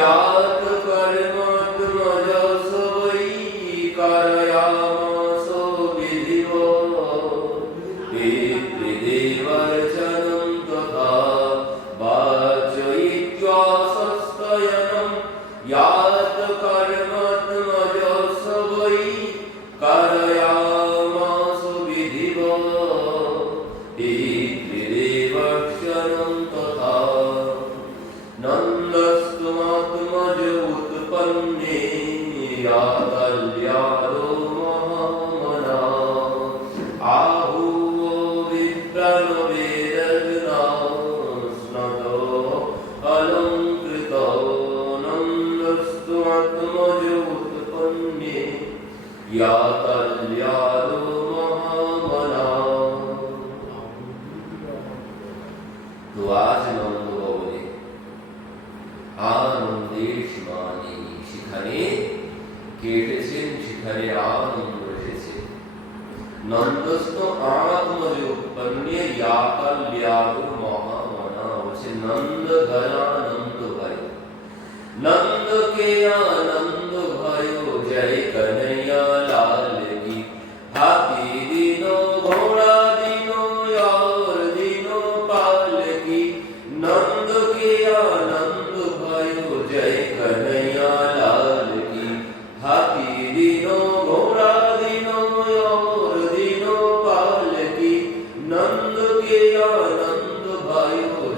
할렐루야.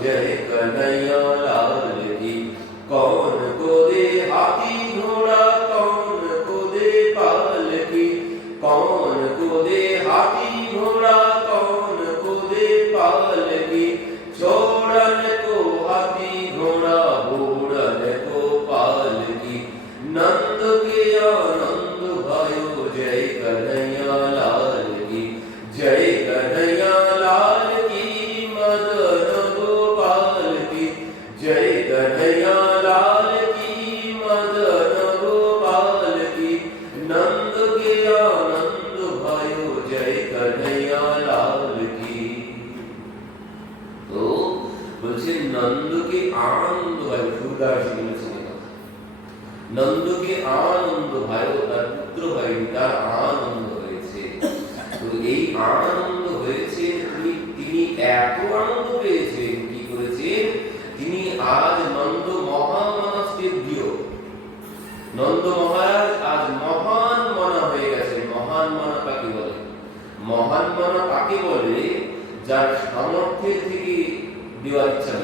Dễ gần. আনন্দ হয় তার পুত্র হয়নি তার আনন্দ হয়েছে। তো এই আনন্দ হয়েছে, তিনি এত আনন্দ পেয়েছেন, কি করেছেন? তিনি আজ নন্দ মহামানসকে দিও নন্দ মহারাজ আজ মহান মনা হয়ে গেছে। মহান মনা কাকে বলে? মহান মনা কাকে বলে? যার সামর্থ্যের থেকে দেওয়ার ইচ্ছা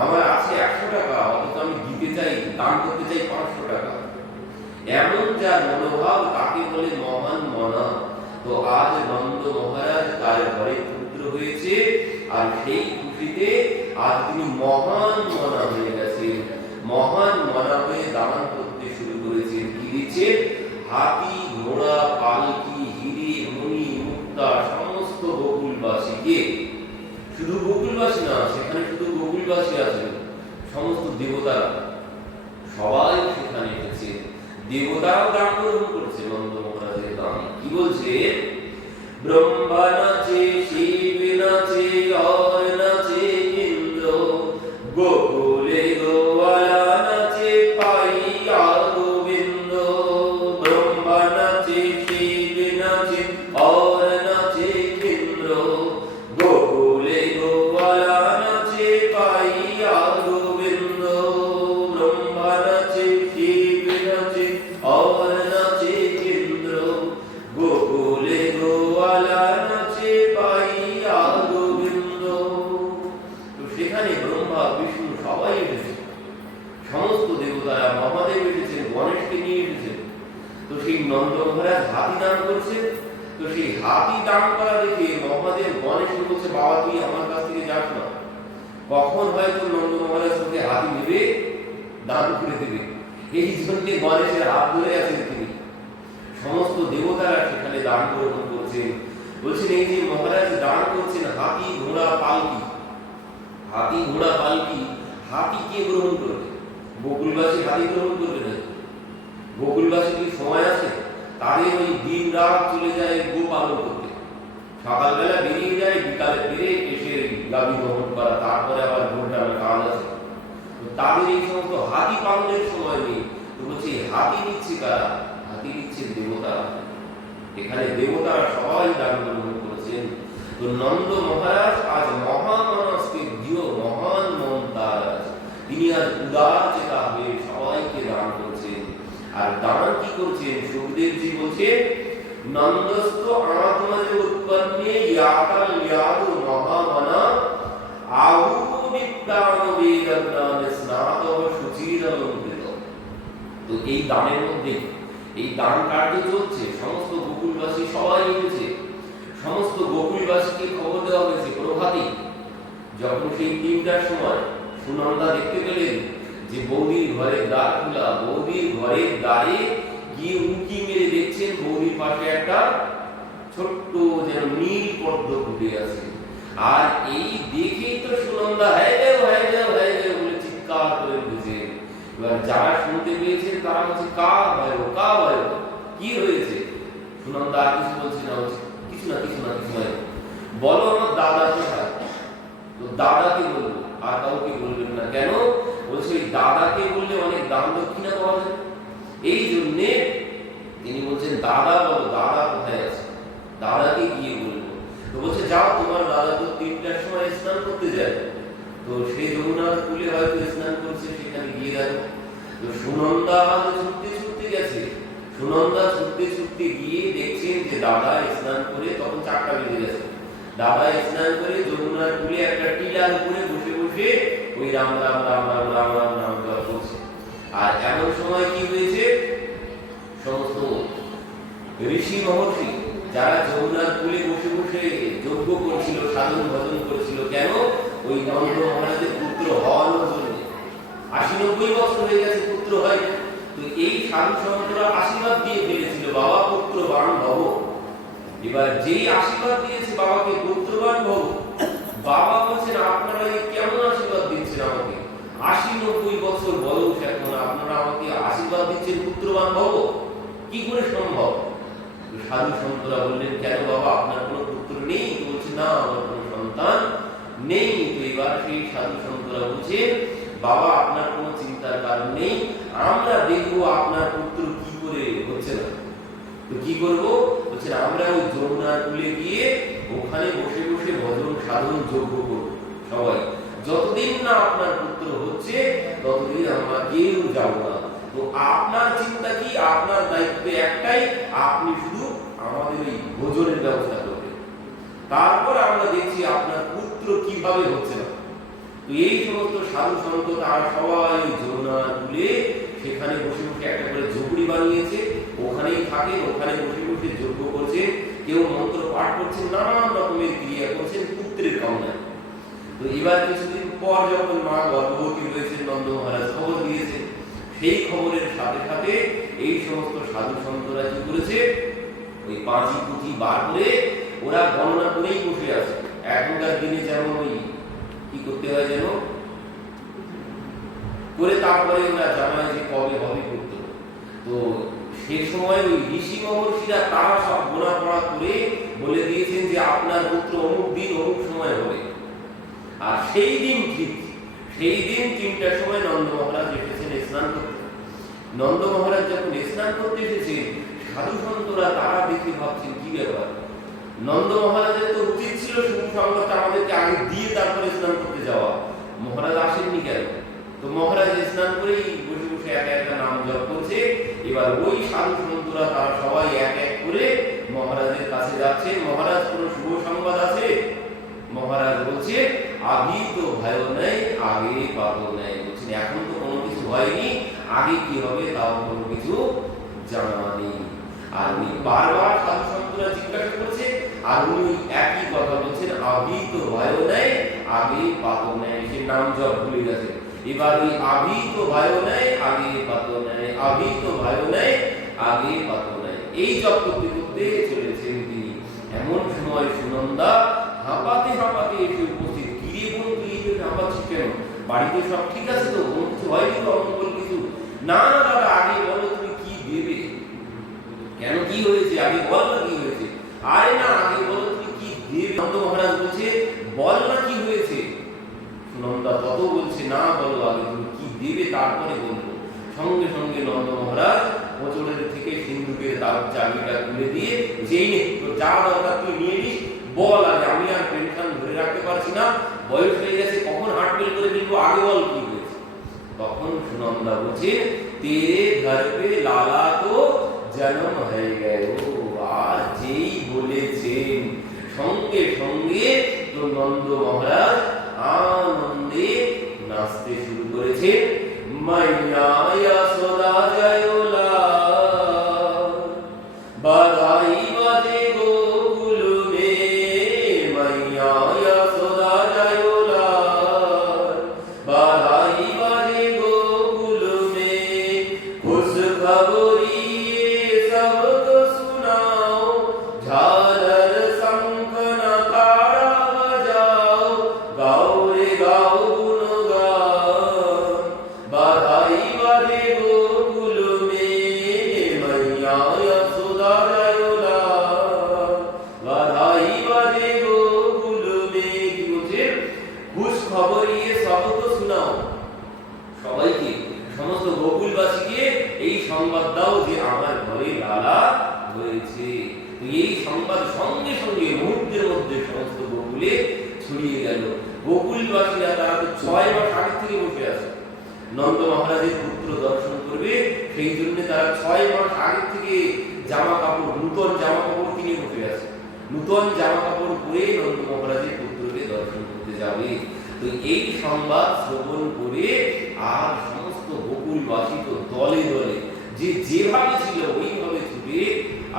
আমার আছে একশো টাকা, অথচ আমি দিতে চাই, দান করতে চাই পাঁচশো টাকা। এমন যার মনোভাব, তাকে বলে মহান মনা। তো আজ নন্দ মহারাজ তার ঘরে পুত্র হয়েছে, আর সেই খুশিতে আজ তিনি মহান মনা হয়ে গেছেন মহান মনা হয়ে দান করতে শুরু করেছেন কি দিচ্ছে হাতি, ঘোড়া, পালকি, হিরে মণি মুক্তা, সমস্ত বকুলবাসীকে। শুধু বকুলবাসী না, সেখানে বকুলবাসী আছে, সমস্ত দেবতারা সবাই সেখানে এসেছে। দেবতারাও গান করছে নন্দ মহারাজের গান কি বলছে? ব্রহ্মা সমস্ত দেবতারা মহাদেব এসেছেন গণেশকে নিয়ে এসেছেন তো সেই হাতি দান করছে। তো সেই হাতি দান করা দেখে মহাদেব বলছে, বাবা, তুই আমার কাছ থেকে যাস না। কখন হয়তো হাতি নেবে দান করে দেবে? এই জন্য গণেশের হাত ধরে আছেন তিনি। সমস্ত দেবতারা সেখানে দান গ্রহণ করছেন। বলছেন, এই যে মহারাজ দান করছেন হাতি, ঘোড়া, পালকি। হাতি, ঘোড়া, পালকি, হাতি কে গ্রহণ করবে? বকুলবাসী হাতি গ্রহণ করবে না বকুলবাসী কি সময় আছে? তাদের ওই দিন রাত চলে যায় গো পালন করতে। সকালবেলা বেরিয়ে যায়, বিকালে ফিরে এসে গাভী গ্রহণ করা, তারপরে আবার ভোরবেলা কাজ আছে। তাদের এই সমস্ত হাতি পালনের সময় নেই। তো বলছি হাতি নিচ্ছে কারা? হাতি নিচ্ছে দেবতারা এখানে দেবতারা সবাই দান গ্রহণ করেছেন। তো নন্দ মহারাজ আজ মহামানসকে দিও মহান মন তার তিনি আজ উদার চেতা হয়ে সবাইকে দান করছেন আর দাদা কি করছেন সুখদেবজি বলছে? নন্দস্ত আত্মজ উৎপন্নে ইয়াকাল তো এই দানের মধ্যে, এই দান কার্য চলছে, সমস্ত গোকুলবাসী সবাই এসেছে। সমস্ত গোকুলবাসীকে খবর দেওয়া হয়েছে প্রভাতী যখন সেই সময় সুনন্দা দেখতে পেলেন যে বৌদির ঘরে দ্বার খোলা বৌদির ঘরের দ্বারে গিয়ে উঁকি মেরে দেখছেন বৌদির পাশে একটা ছোট্ট যেন নীল পদ্ম ফুটে আছে। আর এই দেখেই তো সুনন্দা হ্যাঁ যাও হ্যাঁ যাও হ্যাঁ যাও বলে চিৎকার করে উঠেছে এবার যারা শুনতে পেয়েছেন তারা হচ্ছে কা ভয় কা ভয় কি হয়েছে? সুনন্দা আর কিছু বলছে না কিছু না কিছু না, কিছু নয় বলো আমার দাদা কোথায় তো দাদাকে বলব, আর কাউকে বলবেন না। কেন? বলছে, ওই দাদাকে বললে অনেক দান দক্ষিণা পাওয়া যায়? এই জন্যে তিনি বলছেন, দাদা বলো, দাদা কোথায় আছে? দাদাকে গিয়ে বলব। তো বলছে, যাও, তোমার দাদা তো তিনটার সময় স্নান করতে যায়। তো সেই যমুনার কুলে হয়তো স্নান করছে, সেখানে গিয়ে দেখো। তো সুনন্দা ছুটতে ছুটতে গেছে। সুনন্দা ছুটতে ছুটতে গিয়ে দেখছেন যে দাদা স্নান করে তখন চারটা বেজে গেছে। দাদা স্নান করে যমুনার কুলে একটা টিলার উপরে বসে বসে ওই রাম রাম রাম রাম রাম রাম রাম জপ করছে আর এমন সময় কি হয়েছে? সমস্ত ঋষি মহর্ষি যারা যমুনার কুলে বসে বসে যজ্ঞ করছিল, সাধন ভজন করছিল, কেন? ওই নন্দ মহারাজের পুত্র হওয়ানোর জন্য। আশি নব্বই বছর হয়ে গেছে পুত্র হয়। তো এই সাধু সন্তরা আশীর্বাদ দিয়ে ফেলেছিল, বাবা পুত্রবান ভব। এবার যেই আশীর্বাদ দিয়েছে বাবাকে পুত্রবান ভব, বাবা বলছেন, আপনারা কেমন আশীর্বাদ দিচ্ছেন আমাকে আশি নব্বই বছর বয়স এখন, আপনারা আমাকে আশীর্বাদ দিচ্ছেন পুত্রবান ভব? কি করে সম্ভব? সাধু সন্তরা বললেন, কেন বাবা, আপনার কোনো পুত্র নেই? বলছে, না, আমার কোনো সন্তান নেই। তো এবার সেই সাধু সন্তরা বলছে, বাবা, আপনার কোনো চিন্তার কারণ নেই। আমরা দেখব আপনার পুত্র কি করে হচ্ছে না। তো কি করব? বলছেন আমরা ওই যমুনার কুলে গিয়ে ওখানে বসে বসে ভজন সাধন যজ্ঞ করব সবাই। যতদিন না আপনার পুত্র হচ্ছে, ততদিন আমরা কেউ যাব না। তো আপনার চিন্তা কি? আপনার দায়িত্ব একটাই, আপনি শুধু আমাদের এই ভোজনের ব্যবস্থা করবেন। তারপর আমরা দেখছি আপনার পুত্র কীভাবে হচ্ছে না। তো এই সমস্ত সাধু সন্ত তারা সবাই ওই তুলে সেখানে বসে বসে একটা করে ঝুপড়ি বানিয়েছে। ওখানেই থাকে ওখানে বসে বসে যজ্ঞ করছে কেউ মন্ত্র পাঠ করছেন, নানান রকমের ক্রিয়া করছেন, পুত্রের কামনায়। তো এবার কিছুদিন পর যখন মা গর্ভবতী নন্দ মহারাজ খবর দিয়েছে, সেই খবরের সাথে সাথে এই সমস্ত সাধু সন্তরা কি করেছে? ওই পাঁচি পুঁথি বার করে ওরা গণনা করেই বসে আছে। এখনকার দিনে যেমন ওই কি করতে হয় যেন? করে তারপরে ওরা জানায় যে কবে হবে করতে তো সে সময় ওই ঋষি মহর্ষিরা তারা সব গোনা করে বলে দিয়েছেন যে আপনার পুত্র অমুক দিন অমুক সময় হবে। আর সেই দিন ঠিক, সেই দিন তিনটার সময় নন্দ মহারাজ এসেছেন স্নান করতে। নন্দ মহারাজ যখন স্নান করতে এসেছেন, সাধু সন্তরা তারা দেখে ভাবছেন, কি ব্যাপার? নন্দ মহারাজের তো উচিত ছিল শুভ আমাদেরকে আগে দিয়ে তারপরে স্নান করতে যাওয়া। মহারাজ আসেননি কেন? তো মহারাজ স্নান করেই বসে বসে একা একা নাম জপ করছে। এবার ওই সাধু সন্তরা তারা সবাই এক এক করে মহারাজের কাছে যাচ্ছে মহারাজ কোনো শুভ সংবাদ আছে? মহারাজ বলছে, আগে তো ভয় নেই, আগে পাবো নেই। বলছেন, এখন তো কোনো কিছু হয়নি, আগে কি হবে তাও কোনো কিছু জানা নেই। আর উনি বারবার সাধু সন্তরা জিজ্ঞাসা করছে, আর উনি একই কথা বলছেন, আগে তো ভয় নেই, আগে পাবো নেই। সে নাম জপ ভুলে গেছে। এবার ওই আভি তো ভয় নেই, আগে পাতো নেই আভি তো ভয় নেই, আগে পাতো নেই। এই জপ করতে করতে চলেছেন তিনি। এমন সময় সুনন্দা হাঁপাতে হাঁপাতে এসে উপস্থিত। গিয়ে বোন তুই হাঁপাচ্ছিস কেন? বাড়িতে সব ঠিক আছে তো? কোনো কিছু হয়নি তো? অমঙ্গল কিছু? না না, দাদা, আগে বলো তুমি কি দেবে কেন কি হয়েছে? আগে বল না কি হয়েছে? আরে না, আগে বলো তুমি কি দেবে নন্দ মহারাজ বলছে, বল না কি হয়েছে? সুনন্দা তত বলছে, না বলো আগে তুমি কি দেবে তারপরে বলব। সঙ্গে সঙ্গে নন্দ মহারাজ মোচড়ের থেকে সিন্ধুকের তার চাবিটা তুলে দিয়ে, যেই নে, তোর যা দরকার তুই নিয়ে নিস, বল আগে আমি আর টেনশন ধরে রাখতে পারছি না বয়স হয়ে গেছে কখন হার্ট ফেলব আগে বল কি হয়েছে? তখন সুনন্দা তেরে লালা তো হয়ে গেল আর যেই বলেছেন, সঙ্গে সঙ্গে তো নন্দ মহারাজ আনন্দে নাচতে শুরু করেছে মাইয়া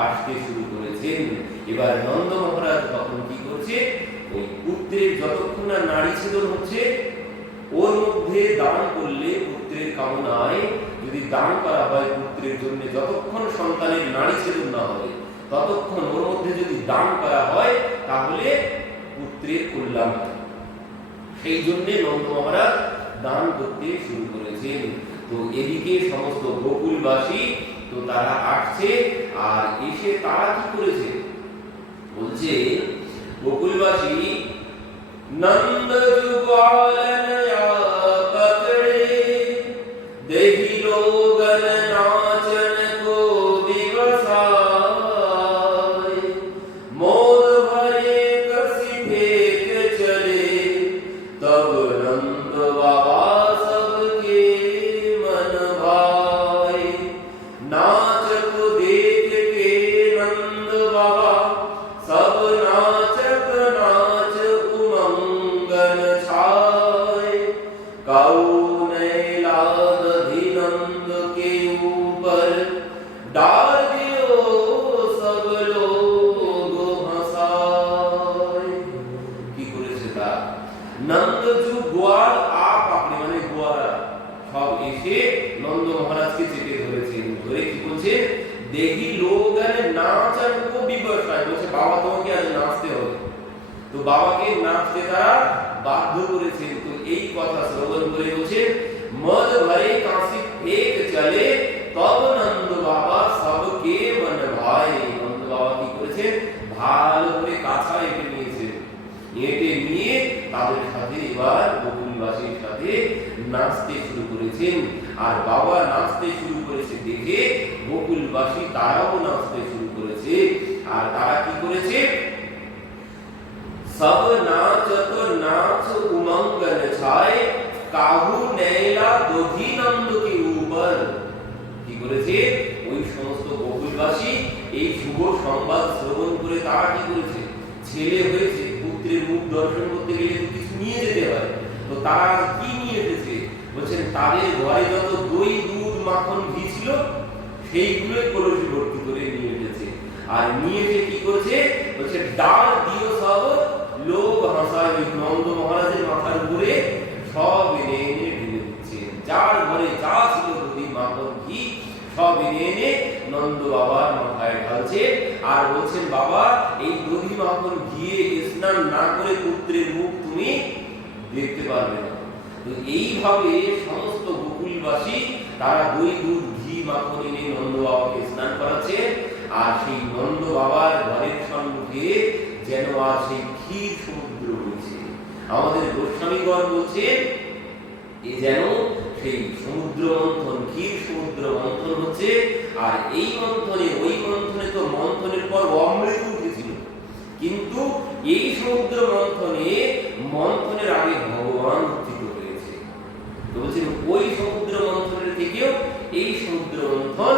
আসতে শুরু করেছেন। এবার নন্দ মহারাজ তখন কি করছে? ওই পুত্রের যতক্ষণ না নারী ছেদন হচ্ছে, ওর মধ্যে দান করলে পুত্রের কামনায় যদি দান করা হয় পুত্রের জন্য, যতক্ষণ সন্তানের নারী ছেদন না হবে, ততক্ষণ ওর মধ্যে যদি দান করা হয়, তাহলে পুত্রের কল্যাণ হয় সেই জন্য নন্দ মহারাজ দান করতে শুরু করেছেন। তো এদিকে সমস্ত গোকুলবাসী তো তারা আসছে আর এসে তারা কি করেছে? বলছে গোকুলবাসী নন্দ যুগ কাশি ফেক চলে তব নন্দ বাবা সবকে মন ভাই নন্দ বাবা কি করেছে ভালো করে কাছা এঁটে নিয়েছে এঁটে নিয়ে তাদের সাথে এবার গোকুলবাসীর সাথে নাচতে শুরু করেছেন আর বাবা নাচতে শুরু করেছে দেখে গোকুলবাসী তারাও নাচতে শুরু করেছে আর তারা কি করেছে सब नाचत नाच उमंगन छाए কাহু নেয়লা দধি নন্দ কি কি করেছে? ওই সমস্ত গোকুলবাসী এই শুভ সংবাদ শ্রবণ করে তারা কি করেছে? ছেলে হয়েছে, পুত্রের মুখ দর্শন করতে গেলে কিছু নিয়ে যেতে হয়। তো তারা কি নিয়ে এসেছে? বলছেন, তাদের ঘরে যত দই, দুধ, মাখন, ঘি ছিল, সেইগুলোই কলসি ভর্তি করে নিয়ে এসেছে। আর নিয়ে এসে কি করেছে? বলছে, ডাল দিও সব লোক হাসায়। নন্দ মহারাজের মাথার উপরে সব এনে এনে ঢেলে দিচ্ছে যার ঘরে যা ছিল দধি মাখন ঘি সব এনে এনে নন্দ বাবার মাথায় ঢালছে আর বলছেন, বাবা, এই দধি মাখন ঘিয়ে স্নান না করে পুত্রের মুখ তুমি দেখতে পারবে না। তো এইভাবে সমস্ত গোকুলবাসী তারা দই, দুধ, ঘি, মাখন এনে নন্দ বাবাকে স্নান করাচ্ছে আর সেই নন্দ বাবার ঘরের সম্মুখে যেন আর সেই ক্ষীর সমুদ্র হয়েছে আমাদের গোস্বামীগণ বলছে, এ যেন সমুদ্র মন্থন সমুদ্র? মন্থন হচ্ছে, আর এই মন্থনে ওই মন্থনে তো মন্থনের পর কিন্তু এই সমুদ্র মন্থনে, মন্থনের আগে ভগবান উত্থিত হয়েছে তো বলছেন ওই সমুদ্র মন্থনের থেকেও এই সমুদ্র মন্থন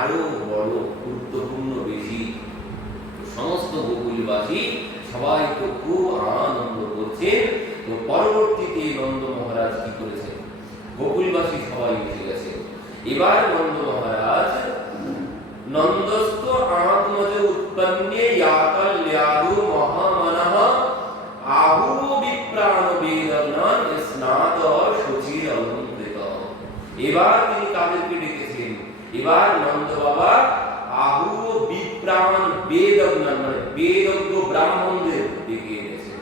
আরও বড় গুরুত্বপূর্ণ বেশি তো খুব আনন্দ করছেন তো পরবর্তীতে নন্দ মহারাজ কি করেছেন গোকুলবাসী সবাই এসে গেছে এবার নন্দ মহারাজ নন্দস্ত আত্মজ উৎপন্নে ইয়াকল্যাদু মহামনঃ আহু বিপ্রাণ বেদনান স্নাত শুচির অলঙ্কৃত এবার তিনি কাদেরকে ডেকেছেন এবার নন্দ বাবা আহু বিপ্রাণ বেদজ্ঞান মানে বেদজ্ঞ ব্রাহ্মণদের ডেকে এনেছেন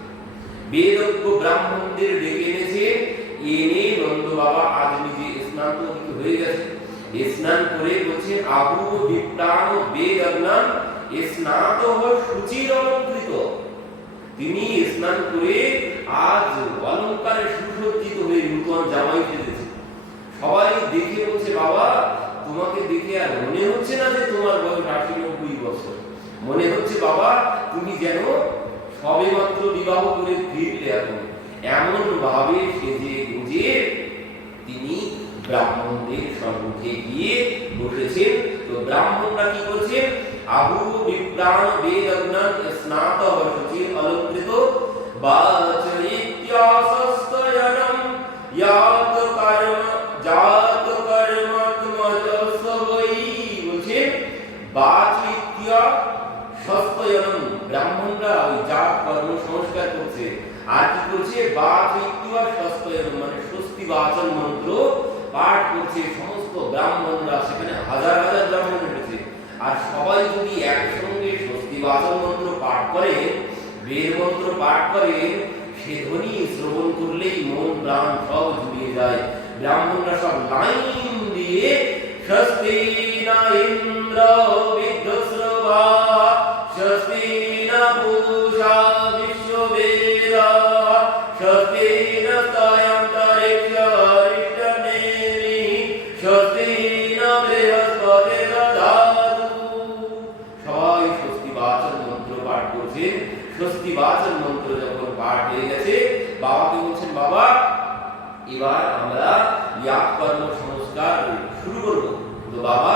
বেদজ্ঞ ব্রাহ্মণদের ডেকে এনেছে এনে নন্দ বাবা আজ নিজে স্নান তো কিছু হয়ে গেছে স্নান আহু বিপ্রাণ বেদজ্ঞান স্নাত শুচির অলঙ্কৃত। তিনি স্নান করে আজ অলঙ্কারে সুসজ্জিত হয়ে নূতন জামাই সেজেছে সবাই দেখে বলছে, বাবা, তোমাকে দেখে আর মনে হচ্ছে না যে তোমার বয়স আশি নব্বই বছর। মনে হচ্ছে, বাবা, তুমি যেন সবে মাত্র বিবাহ করে ফিরলে এখন। এমন ভাবে সেজে গুজে তিনি ব্রাহ্মণদের সম্মুখে গিয়ে বসেছেন। তো ব্রাহ্মণরা কি করছেন আহু, বিপ্রাণ বেদগ্নান স্নাত শুচির অলঙ্কৃত বাচরিত্যাসস্তয়নম ইয়াত কর্ম জাত কর্মাত্মজস্বৈ বলছে বাচরিত্য সস্তয়নম ব্রাহ্মণরা ওই জাত, কর্ম, সংস্কার করছে। আর কি করছে? বাচরিত্য মানে স্বস্তি বাচন মন্ত্র পাঠ করছে, সমস্ত ব্রাহ্মণরা, সেখানে হাজার হাজার ব্রাহ্মণ এসেছে। আর সবাই যদি একসঙ্গে স্বস্তি বাচন মন্ত্র পাঠ করে, বেদ মন্ত্র পাঠ করে, সে ধ্বনি শ্রবণ করলেই মন প্রাণ সব জুড়িয়ে যায়। ব্রাহ্মণরা সব লাইন দিয়ে, স্বস্তি না ইন্দ্র বিদ্যস্রবা স্বস্তি না পূষা এবার আমরা ইয়াদ সংস্কার শুরু করব। তো বাবা,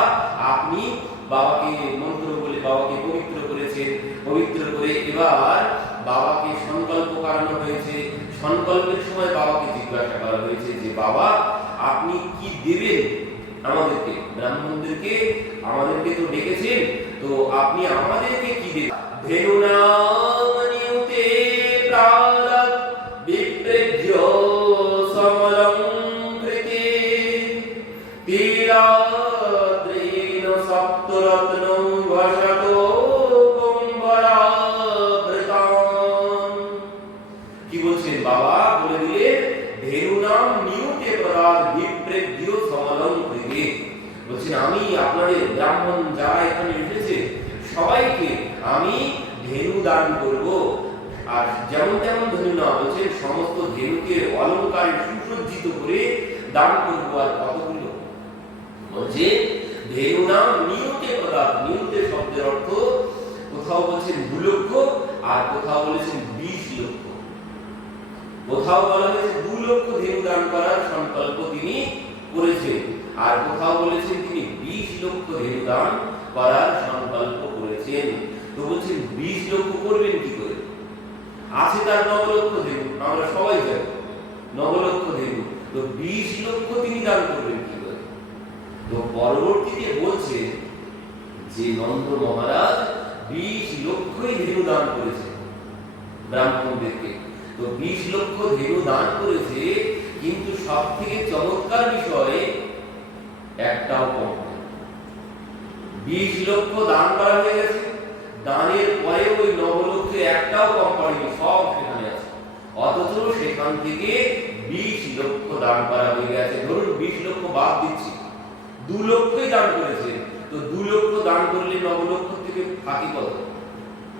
আপনি বাবাকে মন্ত্র বলে, বাবাকে পবিত্র করেছেন। পবিত্র করে এবার বাবাকে সংকল্প করানো হয়েছে। সংকল্পের সময় বাবাকে জিজ্ঞাসা করা হয়েছে যে, বাবা, আপনি কি দেবেন আমাদেরকে? ব্রাহ্মণদেরকে? আমাদেরকে তো ডেকেছেন। তো আপনি আমাদেরকে কি দেবেন? ধেনুনামনিউতে আমি আপনাদের ব্রাহ্মণ যারা এখানে এসেছে, সবাইকে আমি ধেনু দান করব। আর যেমন তেমন ধনু না বলছেন সমস্ত ধেনুকে অলঙ্কারে সুসজ্জিত করে দান করব আর কতগুলো? বলছে, ধেনু নাম নিয়তে পদার্থ। নিয়তে শব্দের অর্থ কোথাও বলছেন দু লক্ষ আর কোথাও বলেছেন বিশ লক্ষ। কোথাও বলা হয়েছে দু লক্ষ ধেনু দান করার সংকল্প তিনি করেছেন। আর কোথাও বলেছেন তিনি, বিশ লক্ষ ধেনু দান করার সংকল্প করেছেন। তো বলছেন, বিশ লক্ষ করবেন কি করে? আছে তার নবলক্ষ ধেনু আমরা সবাই জানি নবলক্ষ ধেনু তো বিশ লক্ষ তিনি দান করবেন কি করে? তো পরবর্তীতে বলছে যে নন্দ মহারাজ বিশ লক্ষই ধেনু দান করেছে ব্রাহ্মণদেরকে। তো বিশ লক্ষ ধেনু দান করেছে, কিন্তু সব থেকে চমৎকার বিষয় একটাও কম বিশ লক্ষ দান করা হয়ে গেছে। দানের পরে ওই নবলক্ষে একটাও কম পড়েনি সব সেখানে আছে। অথচ সেখান থেকে বিশ লক্ষ দান করা হয়ে গেছে। ধরুন বিশ লক্ষ বাদ দিচ্ছি। দু লক্ষই দান করেছে। তো দু লক্ষ দান করলে নবলক্ষ থেকে ফাঁকি কত?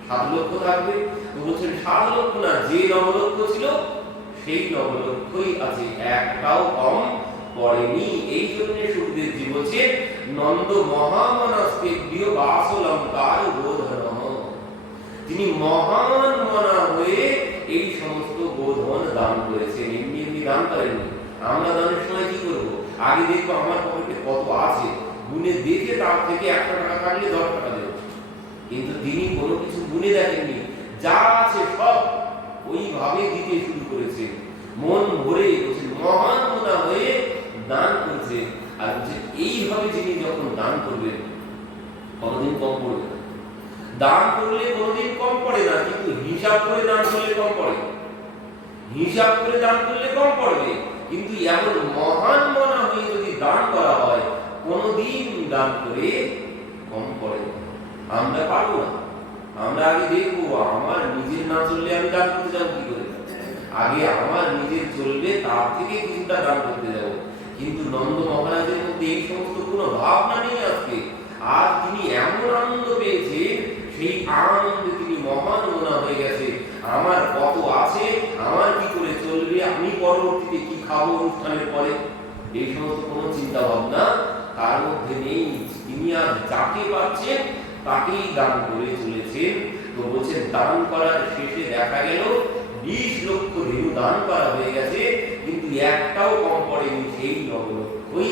সাত লক্ষ থাকবে। তো বলছেন সাত লক্ষ না, যে নবলক্ষ ছিল, সেই নবলক্ষই আছে। একটাও কম পড়েনি এই জন্য সুখদেবজি বলছে নন্দ মহামনস্তে প্রিয় বাসলঙ্কার বোধন? তিনি মহান মনা হয়ে এই সমস্ত বোধন দান করেছেন। এমনি এমনি দান করেননি। আমরা দানের সময় কি করব? আগে দেখব আমার পকেটে কত আছে। গুনে দেখে তার থেকে একটা টাকা কাটলে দশ টাকা দেবো। কিন্তু তিনি কোনো কিছু গুনে দেখেননি। যা আছে সব ওইভাবে দিতে শুরু করেছে মন ভরে মহান মনা হয়ে দান করছে, আর বলছে এইভাবে যিনি যখন দান করবেন, কোনোদিন কম পড়বে না। দান করলে কোনোদিন কম পড়ে না, কিন্তু হিসাব করে দান করলে কম পড়ে। হিসাব করে দান করলে কম পড়বে, কিন্তু এমন মহান মনা হয়ে যদি দান করা হয়, কোনোদিন দান করে কম পড়ে আমরা পারব না। আমরা আগে দেখব, আমার নিজের না চললে আমি দান করতে যাব কি করে? আগে আমার নিজের চলবে, তার থেকে কিছুটা দান করতে যাব। কিন্তু নন্দ মহারাজের মধ্যে এই সমস্ত কোনো ভাবনা নেই আজকে। আর তিনি এমন আনন্দ পেয়েছে, সেই আনন্দে তিনি মহান মনা হয়ে গেছে। আমার কত আছে, আমার কি করে চলবে, আমি পরবর্তীতে কি খাব অনুষ্ঠানের পরে? এই সমস্ত কোনো চিন্তা ভাবনা তার মধ্যে নেই। তিনি আর যাকে পাচ্ছেন তাকেই দান করে চলেছেন তো বলছেন, দান করার শেষে দেখা গেল, বিশ লক্ষ ধেনু দান করা হয়ে গেছে। একটাও কম পড়েনি সেই নবলক্ষই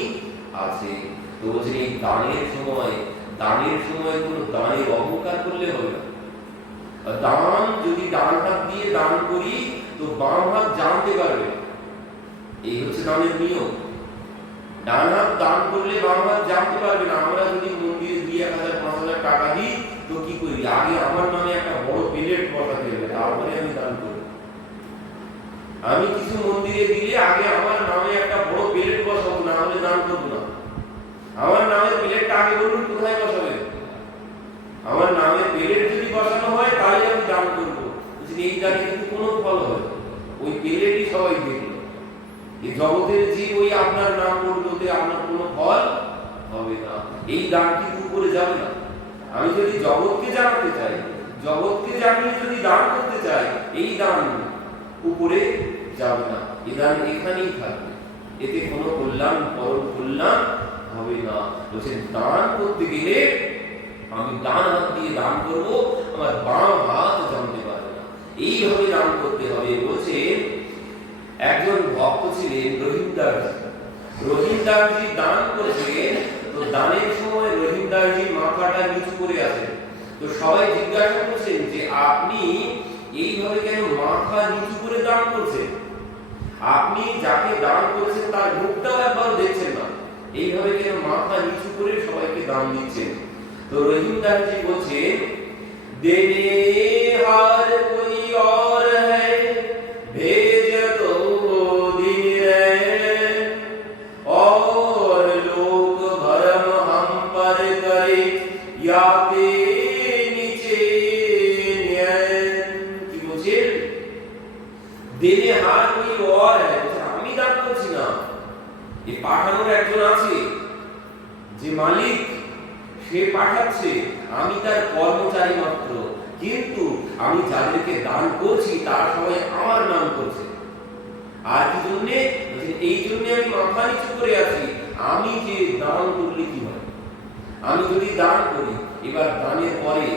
আছে। তো বলছেন এই দানের সময় দানের সময় কোনো দানের অহংকার করলে হবে না। দান, যদি ডান হাত দিয়ে দান করি, তো বাম হাত জানতে পারবে। এই হচ্ছে দানের নিয়ম। ডান হাত দান করলে বাম হাত জানতে পারবে না। আমরা যদি মন্দিরে দুই এক হাজার, পাঁচ হাজার টাকা দিই, তো কি করি? আগে আমার নামে একটা বড় প্লেট বসাতে হবে তারপরে আমি দান করি আমি কিছু মন্দিরে দিলে আগে আমার নামে একটা বড় প্লেট বসাবো, না হলে দান করব না। আমার নামের প্লেটটা আগে বলুন, কোথায় বসাবে? আমার নামের প্লেট যদি বসানো হয়, তাহলে আমি দান করব। এই দানে কিন্তু কোনো ফল না। ওই প্লেটই সবাই দেখল। এই জগতের যে ওই আপনার নাম করলোতে আপনার কোনো ফল হবে না। এই দান কিন্তু উপরে যাবে না। আমি যদি জগৎকে জানাতে চাই, জগৎকে জানিয়ে যদি দান করতে চাই, এই দান উপরে যাবে না। এই এখানেই থাকবে। এতে কোনো কল্যাণ, পরম কল্যাণ হবে না। বলছে দান করতে গেলে আমি ডান হাত দিয়ে দান করব, আমার বাম হাত জানতে পারবে না। এইভাবে দান করতে হবে। বলছে একজন ভক্ত ছিলেন রহিমদাসজি রহিমদাসজি দান করেছিলেন, তো দানের সময় রহিমদাসজি মাথাটা নিচু করে আছেন তো সবাই জিজ্ঞাসা করছেন যে, আপনি এইভাবে কেন মাথা নিচু করে দান করছেন? আপনি যাকে দান করেছেন তার মুখটাও একবার দেখছেন না। এইভাবে কেন মাথা নিচু করে সবাইকে দান দিচ্ছেন? তো রহিম দাসজি বলছেন দেনে হার কোই পাঠানোর একজন আছে যে মালিক, সে পাঠাচ্ছে, আমি তার কর্মচারী মাত্র, কিন্তু আমি যাদেরকে দান করছি, তারা সবাই আমার নাম করছে। আর কি জন্যে? এই জন্য আমি মাথা নিচু করে আছি, আমি যে দান করলে কি হয়? আমি যদি দান করি, এবার দানের পরে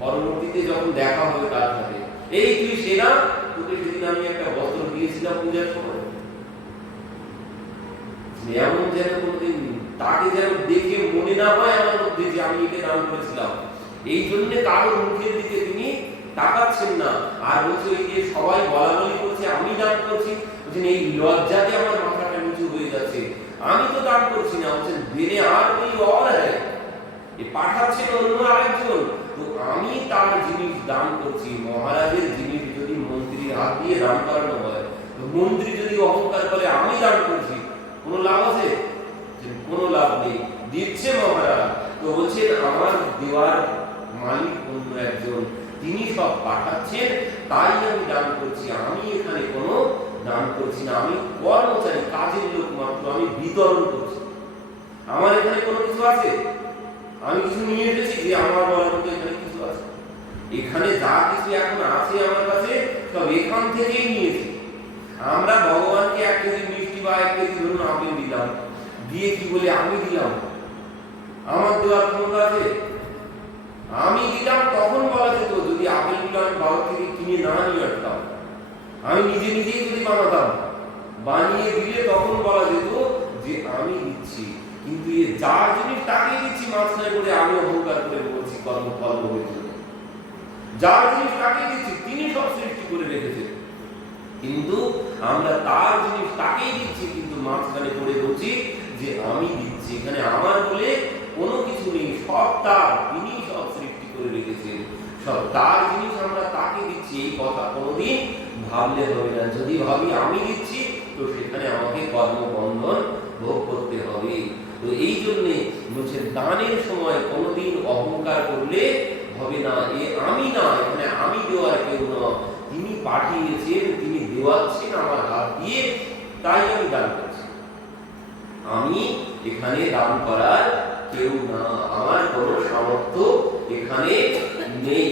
পরবর্তীতে যখন দেখা হবে তার সাথে, এই তুই সেনা, তোকে সেদিন আমি একটা বস্ত্র দিয়েছিলাম পূজার সময়। এমন যেন কোনোদিন তাকে যেন দেখে মনে না হয় আমার মধ্যে যে আমি একে দান করেছিলাম। এই জন্য কারোর মুখের দিকে তিনি তাকাচ্ছেন না। আর বলছে, ওই যে সবাই করছে, আমি দান করছি। বলছেন, এই লজ্জাতে আমার মাথাটা নিচু হয়ে যাচ্ছে। আমি তো দান করছি না। বলছেন দিনে আর ওই অর হ্যায় এ পাঠাচ্ছেন অন্য আরেকজন। তো আমি তার জিনিস দান করছি। মহারাজের জিনিস যদি মন্ত্রীর হাত দিয়ে দান করানো হয় মন্ত্রী যদি অহংকার করে, আমি দান করছি। কোনো লাভ আছে? কোনো লাভ নেই। দিচ্ছে মহারাজ তো বলছেন আমার দেওয়ার মালিক অন্য একজন। তিনি সব পাঠাচ্ছেন। তাই আমি দান করছি। আমি এখানে কোনো দান করছি না। আমি কর্মচারী, কাজের লোক মাত্র। আমি বিতরণ করছি। আমার এখানে কোনো কিছু আছে? আমি কিছু নিয়ে এসেছি যে আমার বলার মতো এখানে কিছু আছে? এখানে যা কিছু এখন আছে আমার কাছে, সব এখান থেকেই নিয়েছি। আমরা ভগবানকে এক কেজি বা কেজি ধরুন আপেল দিলাম। দিয়ে কি বলে আমি দিলাম? আমার দেওয়ার ক্ষমতা আছে। আমি দিলাম, তখন বলা যেত, যদি আপেলগুলো আমি বাবার থেকে কিনে না নিয়ে আসতাম। আমি নিজে নিজেই যদি বানাতাম। বানিয়ে দিলে তখন বলা যেত যে আমি দিচ্ছি। কিন্তু এ যার জিনিস তাকে দিচ্ছি, মাঝখানে করে আমি অহংকার করে বলছি কর্মফল ভোগের জন্য যার জিনিস তাকে দিচ্ছি, তিনি সব সৃষ্টি করে রেখেছেন। কিন্তু আমরা তার জিনিস তাকেই দিচ্ছি, কিন্তু মাঝখানে পড়ে বলছি যে আমি দিচ্ছি। এখানে আমার বলে কোনো কিছু নেই, সব তার, তিনি সব সৃষ্টি করে রেখেছেন। সব তার জিনিস আমরা তাকে দিচ্ছি, এই কথা কোনোদিন ভাবলে হবে না। যদি ভাবি আমি দিচ্ছি, তো সেখানে আমাকে কর্মবন্ধন ভোগ করতে হবে। তো এই জন্যে বলছে দানের সময় কোনোদিন অহংকার করলে হবে না। এ আমি না, এখানে আমি দেওয়ার কেউ না। তিনি পাঠিয়েছেন, তিনি দেওয়াচ্ছেন আমার হাত দিয়ে তাই আমি দান করছি। আমি এখানে দান করার কেউ না, আমার কোনো সামর্থ্য এখানে নেই।